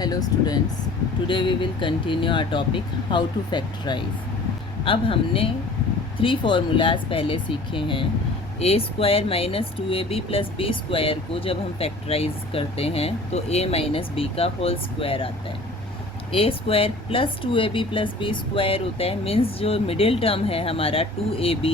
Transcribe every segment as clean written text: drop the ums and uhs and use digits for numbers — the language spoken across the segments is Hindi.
Hello students, today we will continue our topic how to factorize. अब हमने 3 फार्मूलाज पहले सीखे हैं। a square minus 2ab plus b square को जब हम फैक्टराइज करते हैं तो a माइनस b का होल स्क्वायर आता है। a square plus 2ab plus b square होता है, मीन्स जो मिडिल टर्म है हमारा 2ab,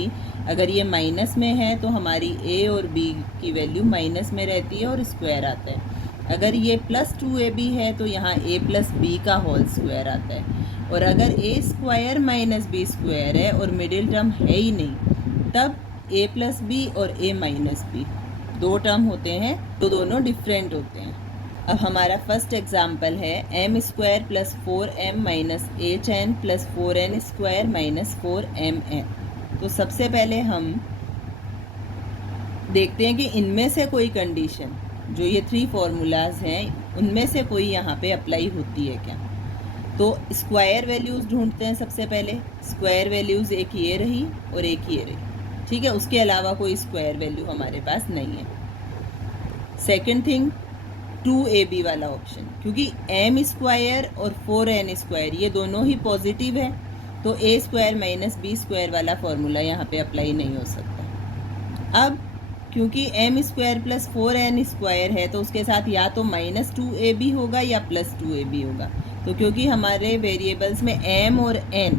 अगर ये माइनस में है तो हमारी a और b की वैल्यू माइनस में रहती है और स्क्वायर आता है। अगर ये प्लस 2ab है तो यहाँ a प्लस बी का होल स्क्वायर आता है। और अगर a square minus B square है और मिडिल टर्म है ही नहीं, तब a प्लस बी और a माइनस बी दो टर्म होते हैं, तो दोनों डिफरेंट होते हैं। अब हमारा फर्स्ट एग्जाम्पल है m square plus 4m minus 8n plus 4n square minus 4mn। तो सबसे पहले हम देखते हैं कि इनमें से कोई कंडीशन, जो ये 3 फार्मूलाज हैं, उनमें से कोई यहाँ पे अप्लाई होती है क्या। तो स्क्वायर वैल्यूज़ ढूंढते हैं सबसे पहले। स्क्वायर वैल्यूज़ एक ये रही और एक ये रही, ठीक है। उसके अलावा कोई स्क्वायर वैल्यू हमारे पास नहीं है। सेकंड थिंग, 2ab वाला ऑप्शन, क्योंकि m स्क्वायर और 4n स्क्वायर ये दोनों ही पॉजिटिव है, तो a square minus b square वाला फार्मूला यहाँ पे अप्लाई नहीं हो सकता। अब क्योंकि m square plus 4n square है तो उसके साथ या तो माइनस 2ab होगा या प्लस 2ab होगा। तो क्योंकि हमारे वेरिएबल्स में m और n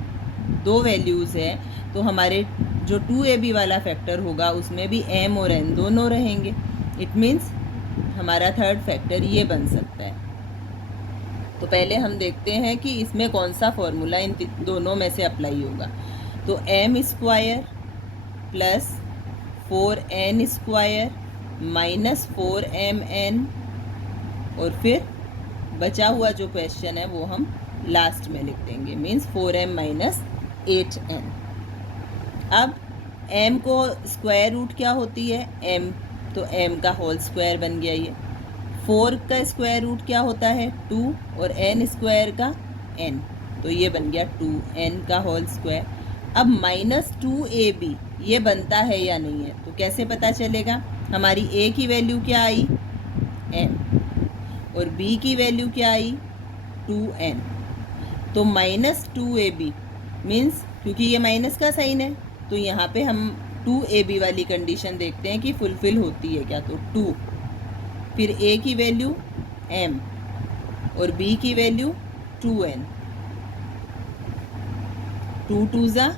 दो वैल्यूज़ है, तो हमारे जो 2ab वाला फैक्टर होगा उसमें भी m और n दोनों रहेंगे। इट मीन्स हमारा थर्ड फैक्टर ये बन सकता है। तो पहले हम देखते हैं कि इसमें कौन सा फॉर्मूला इन दोनों में से अप्लाई होगा। तो m square plus 4n square minus 4mn, और फिर बचा हुआ जो क्वेश्चन है वो हम लास्ट में लिख देंगे, मीन्स 4m माइनस 8n। अब m को स्क्वायर रूट क्या होती है, m, तो m का होल स्क्वायर बन गया ये। 4 का स्क्वायर रूट क्या होता है, 2, और n स्क्वायर का n, तो ये बन गया 2n का होल स्क्वायर। अब माइनस 2ab ये बनता है या नहीं है, तो कैसे पता चलेगा। हमारी a की वैल्यू क्या आई, m, और b की वैल्यू क्या आई, 2n। तो माइनस 2ab मीन्स, क्योंकि ये माइनस का साइन है, तो यहाँ पे हम 2ab वाली कंडीशन देखते हैं कि फुलफिल होती है क्या। तो 2, फिर a की वैल्यू m और b की वैल्यू 2n, 2 2 ज़ा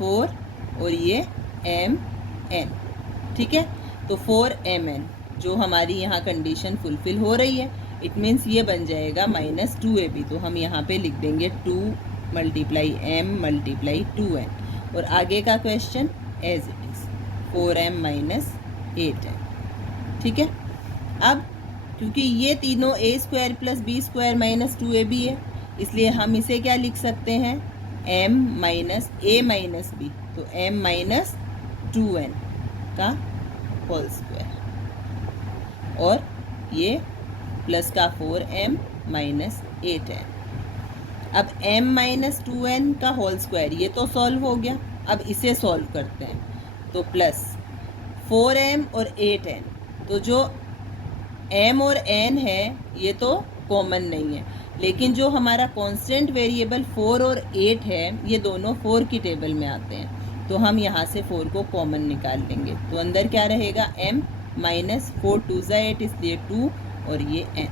4 और ये mn, ठीक है। तो 4mn जो हमारी यहाँ कंडीशन फुलफिल हो रही है, इट मीन्स ये बन जाएगा माइनस 2ab। तो हम यहाँ पे लिख देंगे 2 मल्टीप्लाई m मल्टीप्लाई 2n, और आगे का question as it is 4m minus 8n, ठीक है। अब क्योंकि ये तीनों a square plus b square minus 2ab है, इसलिए हम इसे क्या लिख सकते हैं, m minus a minus b, तो m माइनस 2n का होल स्क्वायर, और ये प्लस का 4m माइनस 8n। अब m माइनस 2n का होल स्क्वायर ये तो सॉल्व हो गया। अब इसे सॉल्व करते हैं, तो प्लस 4m और 8n, तो जो m और n है ये तो कॉमन नहीं है, लेकिन जो हमारा कांस्टेंट वेरिएबल 4 और 8 है ये दोनों 4 की टेबल में आते हैं, तो हम यहाँ से 4 को कॉमन निकाल लेंगे। तो अंदर क्या रहेगा, m माइनस 4 2 ज़ा 8, इसलिए 2, और ये n।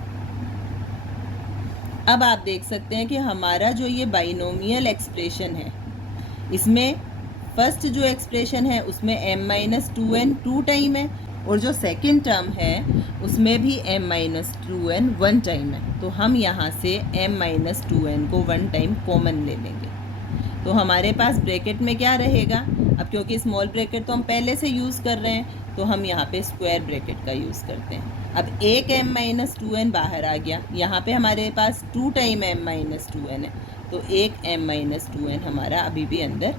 अब आप देख सकते हैं कि हमारा जो ये बाइनोमियल एक्सप्रेशन है, इसमें फर्स्ट जो एक्सप्रेशन है उसमें m माइनस 2n 2 टाइम है, और जो सेकेंड टर्म है उसमें भी m माइनस 2n 1 टाइम है। तो हम यहाँ से m माइनस 2n को 1 टाइम कॉमन ले लेंगे। तो हमारे पास ब्रैकेट में क्या रहेगा, अब क्योंकि स्मॉल ब्रैकेट तो हम पहले से यूज़ कर रहे हैं, तो हम यहाँ पे स्क्वायर ब्रैकेट का यूज़ करते हैं। अब एक m माइनस 2n बाहर आ गया, यहाँ पे हमारे पास 2 टाइम m माइनस 2n है, तो एक m माइनस 2n हमारा अभी भी अंदर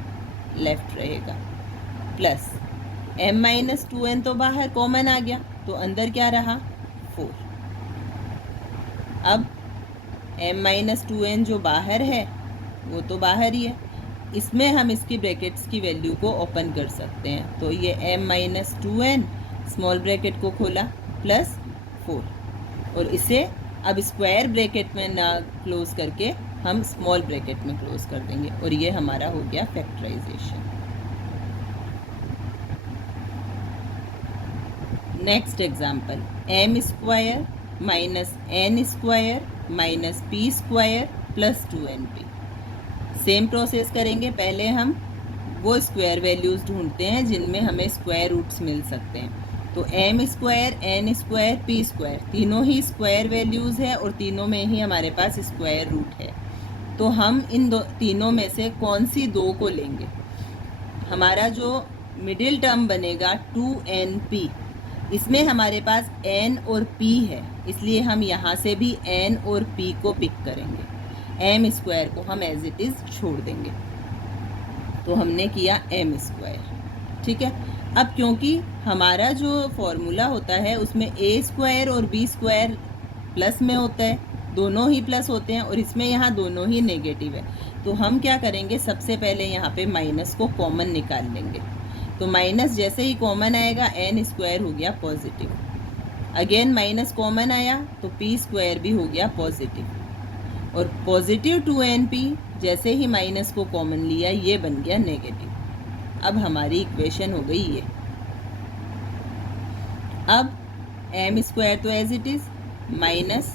लेफ्ट रहेगा, प्लस m माइनस 2n तो बाहर कॉमन आ गया, तो अंदर क्या रहा, 4। अब m माइनस 2n जो बाहर है वो तो बाहर ही है, इसमें हम इसकी ब्रैकेट्स की वैल्यू को ओपन कर सकते हैं। तो ये m minus 2n small bracket को खोला प्लस 4, और इसे अब स्क्वायर ब्रैकेट में ना क्लोज करके हम स्मॉल ब्रैकेट में क्लोज कर देंगे और ये हमारा हो गया factorisation. Next example, M square minus N square minus P square plus 2np। Same process करेंगे। पहले हम वो स्क्वायर वैल्यूज़ ढूंढते हैं जिनमें हमें स्क्वायर रूट्स मिल सकते हैं। तो M square, N square, P square तीनों ही स्क्वायर वैल्यूज़ है और तीनों में ही हमारे पास स्क्वायर रूट है। तो हम इन तीनों में से कौन सी दो को लेंगे? हमारा जो मिडिल टर्म बनेगा 2np, इसमें हमारे पास n और p है, इसलिए हम यहाँ से भी n और p को पिक करेंगे। एम स्क्वायर को हम एज इट इज़ छोड़ देंगे। तो हमने किया एम स्क्वायर। ठीक है। अब क्योंकि हमारा जो फॉर्मूला होता है उसमें ए स्क्वायर और बी स्क्वायर प्लस में होता है, दोनों ही प्लस होते हैं, और इसमें यहाँ दोनों ही नेगेटिव है। तो हम क्या करेंगे, सबसे पहले यहाँ पे माइनस को कॉमन निकाल लेंगे। तो माइनस जैसे ही कॉमन आएगा एन स्क्वायर हो गया पॉजिटिव, अगेन माइनस कॉमन आया तो पी स्क्वायर भी हो गया पॉजिटिव, और पॉजिटिव 2np जैसे ही माइनस को कॉमन लिया ये बन गया नेगेटिव। अब हमारी इक्वेशन हो गई ये। अब एम स्क्वायर तो as it is minus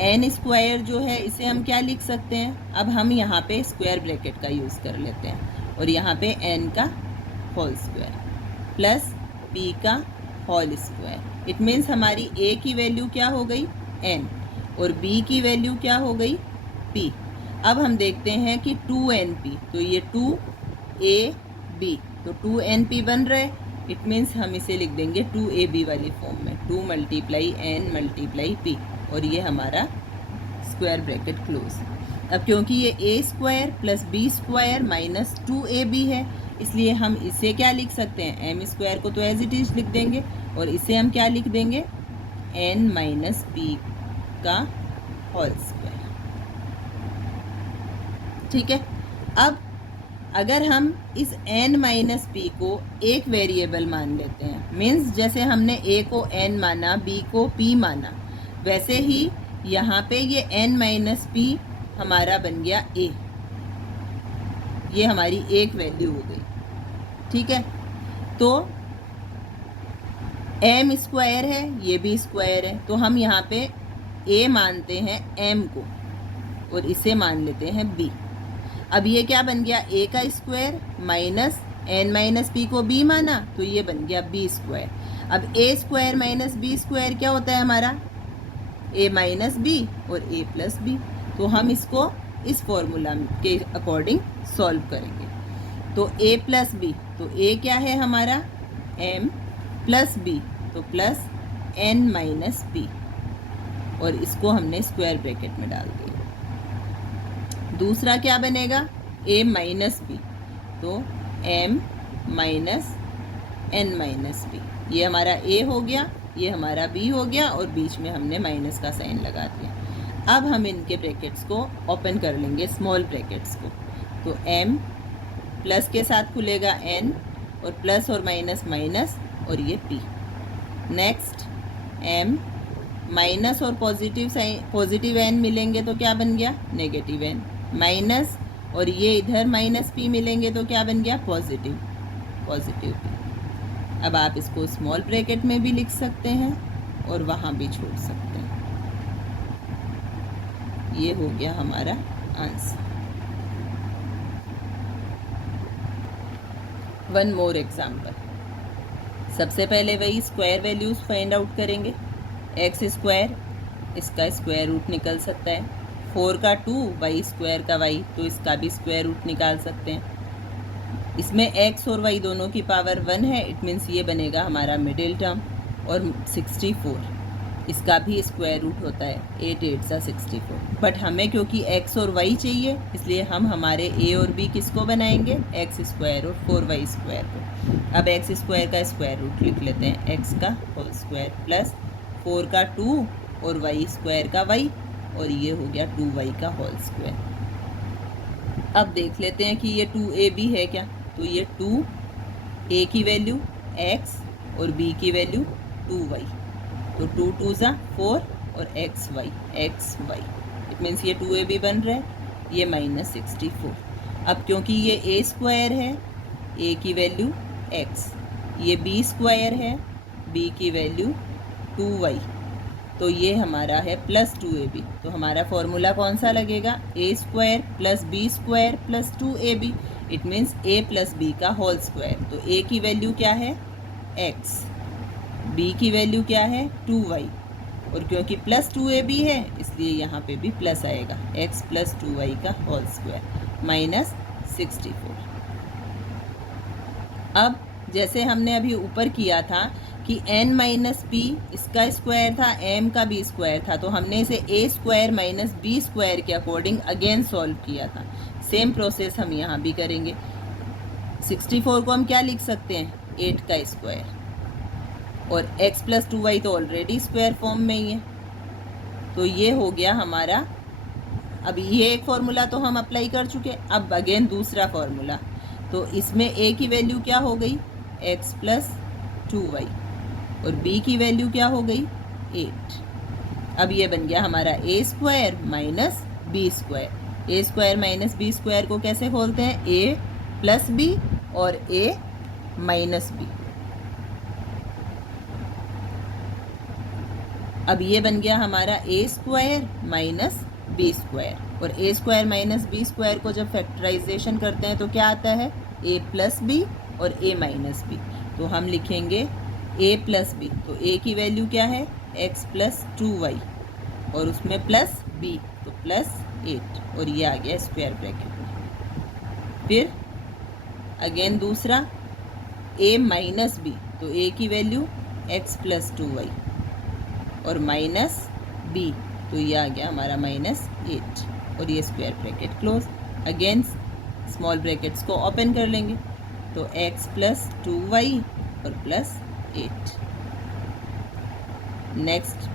N square जो है इसे हम क्या लिख सकते हैं, अब हम यहाँ पे स्क्वायर ब्रैकेट का यूज़ कर लेते हैं और यहाँ पे एन का होल स्क्वायर प्लस पी का होल स्क्वायर। इट मीन्स हमारी ए की वैल्यू क्या हो गई, एन, और b की वैल्यू क्या हो गई, p। अब हम देखते हैं कि 2np, तो ये 2ab, तो 2np बन रहा है। इट मीन्स हम इसे लिख देंगे 2ab वाली फॉर्म में, 2 मल्टीप्लाई n मल्टीप्लाई p, और ये हमारा स्क्वायर ब्रैकेट क्लोज। अब क्योंकि ये a square plus b square minus 2ab है, इसलिए हम इसे क्या लिख सकते हैं, m स्क्वायर को तो एज इट इज लिख देंगे और इसे हम क्या लिख देंगे, n माइनस p का होल स्क्वायर। ठीक है। अब अगर हम इस n माइनस पी को एक वेरिएबल मान लेते हैं, मीन्स जैसे हमने a को n माना, b को p माना, वैसे ही यहाँ पे ये n माइनस पी हमारा बन गया a, ये हमारी एक वैल्यू हो गई। ठीक है। तो m स्क्वायर है, ये भी स्क्वायर है, तो हम यहाँ पे a मानते हैं m को और इसे मान लेते हैं b। अब ये क्या बन गया, a का square minus n minus p को b माना, तो ये बन गया b स्क्वायर। अब a square minus b square क्या होता है हमारा, a माइनस b और a प्लस b। तो हम इसको इस फॉर्मूला के अकॉर्डिंग सॉल्व करेंगे। तो a प्लस b, तो a क्या है हमारा m प्लस b, तो प्लस n माइनस p, और इसको हमने स्क्वायर ब्रैकेट में डाल दिया। दूसरा क्या बनेगा, a माइनस b, तो m minus n minus b, ये हमारा a हो गया, ये हमारा b हो गया, और बीच में हमने माइनस का साइन लगा दिया। अब हम इनके ब्रैकेट्स को ओपन कर लेंगे, स्मॉल ब्रैकेट्स को। तो m प्लस के साथ खुलेगा n, और प्लस और माइनस माइनस, और ये p। नेक्स्ट m माइनस और पॉजिटिव साइन, पॉजिटिव n मिलेंगे तो क्या बन गया, नेगेटिव n, माइनस और ये इधर माइनस p मिलेंगे तो क्या बन गया, पॉजिटिव, पॉजिटिव p। अब आप इसको स्मॉल ब्रैकेट में भी लिख सकते हैं और वहाँ भी छोड़ सकते हैं। ये हो गया हमारा आंसर। One more example. सबसे पहले वही स्क्वायर वैल्यूज़ फाइंड आउट करेंगे। एक्स स्क्वायर, इसका स्क्वायर रूट निकल सकता है, 4 का 2, वाई स्क्वायर का y, तो इसका भी स्क्वायर रूट निकाल सकते हैं। इसमें x और y दोनों की पावर 1 है, इट मीन्स ये बनेगा हमारा मिडिल टर्म। और 64, इसका भी स्क्वायर रूट होता है, 8 8 सा 64। बट हमें क्योंकि x और y चाहिए, इसलिए हम हमारे a और b किसको बनाएंगे, एक्स स्क्वायर और 4y स्क्वायर को। अब एक्स स्क्वायर का स्क्वायर रूट लिख लेते हैं, x का होल स्क्वायर प्लस 4 का 2 और y स्क्वायर का y, और ये हो गया 2y का होल स्क्वायर। अब देख लेते हैं कि ये 2ab है क्या, तो ये 2a की वैल्यू x और b की वैल्यू 2y, तो 2 2 ज़ा 4, और एक्स वाई इट मीन्स ये 2ab बन रहा है, ये -64। अब क्योंकि ये a स्क्वायर है, a की वैल्यू x, ये b स्क्वायर है, b की वैल्यू 2y, तो ये हमारा है +2ab। तो हमारा फॉर्मूला कौन सा लगेगा, a square plus b square plus 2ab, it means a plus b का होल स्क्वायर। तो a की वैल्यू क्या है x, b की वैल्यू क्या है 2y, और क्योंकि +2ab है इसलिए यहाँ पे भी प्लस आएगा, x प्लस 2y का होल स्क्वायर -64। अब जैसे हमने अभी ऊपर किया था कि n माइनस p इसका स्क्वायर था, m का b स्क्वायर था, तो हमने इसे a square minus b square के अकॉर्डिंग अगेन सॉल्व किया था। सेम प्रोसेस हम यहाँ भी करेंगे। 64 को हम क्या लिख सकते हैं, 8 का स्क्वायर, और x प्लस 2y तो ऑलरेडी स्क्वायर फॉर्म में ही है, तो ये हो गया हमारा। अब ये एक फॉर्मूला तो हम अप्लाई कर चुके, अब अगेन दूसरा फॉर्मूला, तो इसमें a की वैल्यू क्या हो गई x प्लस 2y और b की वैल्यू क्या हो गई 8। अब ये बन गया हमारा a square minus b square. a square minus b square को कैसे खोलते हैं, a प्लस b और a माइनस b। अब ये बन गया हमारा a square minus b square, और a square minus b square को जब फैक्टराइजेशन करते हैं तो क्या आता है, a प्लस b और a माइनस b। तो हम लिखेंगे a प्लस b, तो a की वैल्यू क्या है x प्लस 2y और उसमें प्लस b, तो प्लस 8, और ये आ गया स्क्वायर ब्रैकेट में। फिर अगेन दूसरा a माइनस b, तो a की वैल्यू x प्लस 2y और माइनस b, तो ये आ गया हमारा -8, और ये square bracket close. Again small brackets को ओपन कर लेंगे, तो x प्लस 2y और plus 8। Next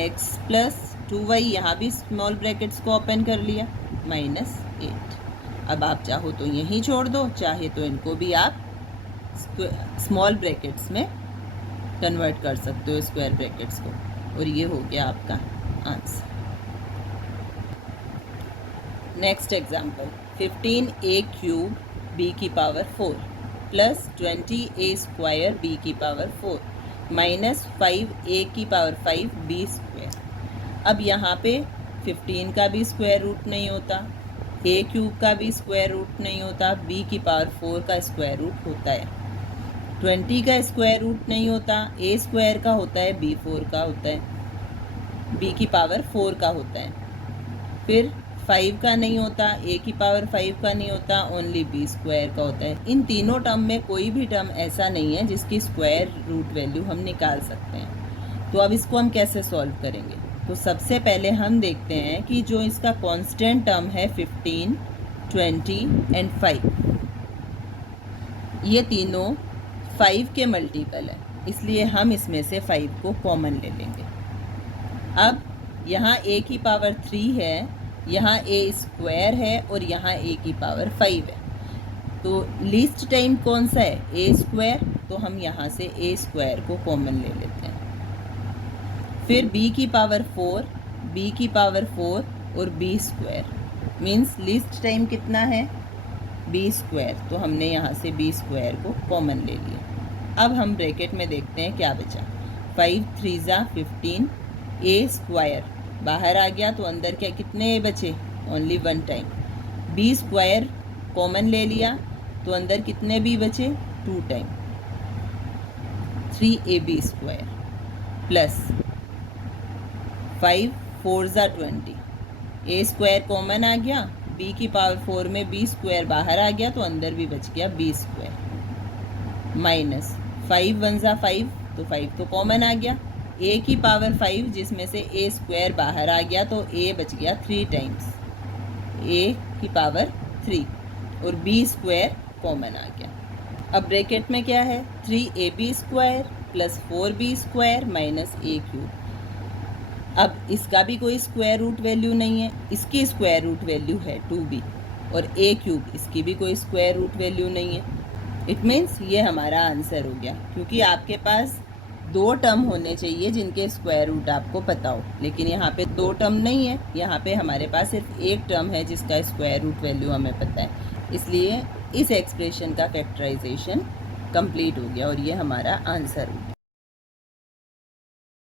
x plus 2y, यहाँ भी स्मॉल ब्रैकेट्स को ओपन कर लिया, -8। अब आप चाहो तो यहीं छोड़ दो, चाहे तो इनको भी आप स्मॉल ब्रैकेट्स में कन्वर्ट कर सकते हो, स्क्वायर ब्रैकेट्स को, और ये हो गया आपका answer. Next example, 15a cube b की power 4 plus 20a square b की पावर 4 माइनस 5a की पावर 5 b स्क्वायर। अब यहाँ पे 15 का भी स्क्वायर रूट नहीं होता, a क्यूब का भी स्क्वायर रूट नहीं होता, b की पावर 4 का स्क्वायर रूट होता है, 20 का स्क्वायर रूट नहीं होता, a स्क्वायर का होता है, b 4 का होता है, b की पावर 4 का होता है। फिर 5 का नहीं होता, a की पावर 5 का नहीं होता, ओनली b स्क्वायर का होता है। इन तीनों टर्म में कोई भी टर्म ऐसा नहीं है जिसकी स्क्वायर रूट वैल्यू हम निकाल सकते हैं। तो अब इसको हम कैसे सॉल्व करेंगे, तो सबसे पहले हम देखते हैं कि जो इसका कांस्टेंट टर्म है 15, 20 एंड 5, ये तीनों 5 के मल्टीपल है, इसलिए हम इसमें से 5 को कॉमन ले लेंगे। अब यहाँ a की पावर 3 है, यहाँ a स्क्वायर है और यहाँ a की पावर 5 है, तो लीस्ट टाइम कौन सा है, a स्क्वायर, तो हम यहाँ से a स्क्वायर को कॉमन ले लेते हैं। फिर b की पावर 4, b की पावर 4 और b square, means least time कितना है b स्क्वायर, तो हमने यहाँ से b स्क्वायर को कॉमन ले लिया। अब हम ब्रैकेट में देखते हैं क्या बचा, 5 3 15, a स्क्वायर बाहर आ गया तो अंदर क्या कितने a बचे, only 1 time, b square common ले लिया तो अंदर कितने b बचे, 2 time, 3ab square plus 5 4 20, a square common आ गया, b की पावर 4 में b स्क्वायर बाहर आ गया तो अंदर भी बच गया b स्क्वायर, माइनस 5 1 5, तो 5 तो कॉमन आ गया, a की पावर 5 जिसमें से a स्क्वायर बाहर आ गया तो a बच गया 3 टाइम्स, a की पावर 3 और b स्क्वायर कॉमन आ गया। अब ब्रैकेट में क्या है, 3ab square plus 4b square minus a cube. अब इसका भी कोई स्क्वायर रूट वैल्यू नहीं है, इसकी स्क्वायर रूट वैल्यू है 2b, और a क्यूब इसकी भी कोई स्क्वायर रूट वैल्यू नहीं है। इट मीन्स ये हमारा आंसर हो गया, क्योंकि आपके पास 2 टर्म होने चाहिए जिनके स्क्वायर रूट आपको पता हो, लेकिन यहाँ पे 2 टर्म नहीं है, यहाँ पे हमारे पास सिर्फ एक टर्म है जिसका स्क्वायर रूट वैल्यू हमें पता है। इसलिए इस एक्सप्रेशन का फैक्टराइजेशन कंप्लीट हो गया और ये हमारा आंसर हो गया।